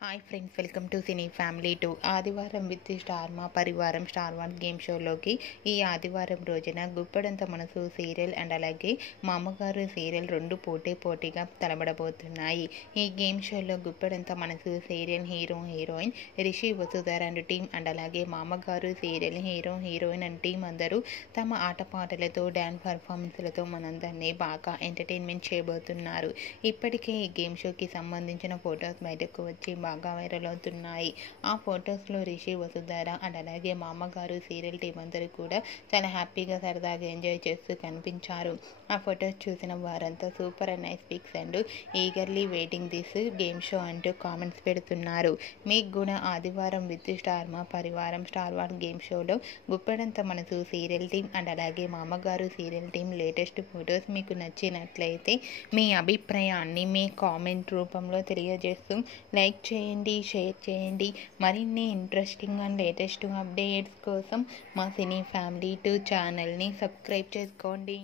Hi friends, welcome to cine family 2. ఆదివారం with star మా పరివారం స్టార్ 1 గేమ్ షోలోకి ఈ ఆదివారం రోజున గుప్పెడంత మనసు సీరియల్ అండ్ అలాగే మామగారు సీరియల్ రెండు పోటీగా తలబడబోతున్నాయి. ఈ గేమ్ షోలో గుప్పెడంత మనసు serial heroine Rishi Vasudhara and team and అలాగే మామగారు సీరియల్ హీరోయిన్ అండ్ టీమ్ అందరూ తమ ఆటపాటలతో డ్యాన్స్ పర్ఫార్మెన్స్లతో మనందరినీ బాగా ఎంటర్టైన్మెంట్ చేయబోతున్నారు. ఇప్పటికే ఈ గేమ్ షోకి సంబంధించిన ఫొటోస్ బయటకు వచ్చి బాగా వైరల్ అవుతున్నాయి. ఆ ఫొటోస్లో రిషి వసుధర అండ్ అలాగే మామగారు సీరియల్ టీం అందరూ కూడా చాలా హ్యాపీగా సరదాగా ఎంజాయ్ చేస్తూ కనిపించారు. ఆ ఫొటోస్ చూసిన వారంతా super and nice pics and eagerly waiting this game show అంటూ కామెంట్స్ పెడుతున్నారు. మీకు కూడా ఆదివారం విత్ స్టార్ మా పరివారం స్టార్ 1 గేమ్ షోలో గుప్పెడంత మనసు సీరియల్ టీం అండ్ అలాగే మామగారు సీరియల్ టీం లేటెస్ట్ ఫొటోస్ మీకు నచ్చినట్లయితే మీ అభిప్రాయాన్ని మీ కామెంట్ రూపంలో తెలియజేస్తూ లైక్ చేయండి, షేర్ చేయండి. మరిన్ని ఇంట్రెస్టింగ్ అండ్ లేటెస్ట్ అప్డేట్స్ కోసం మా సినీ ఫ్యామిలీ 2 ఛానల్ని సబ్స్క్రైబ్ చేసుకోండి.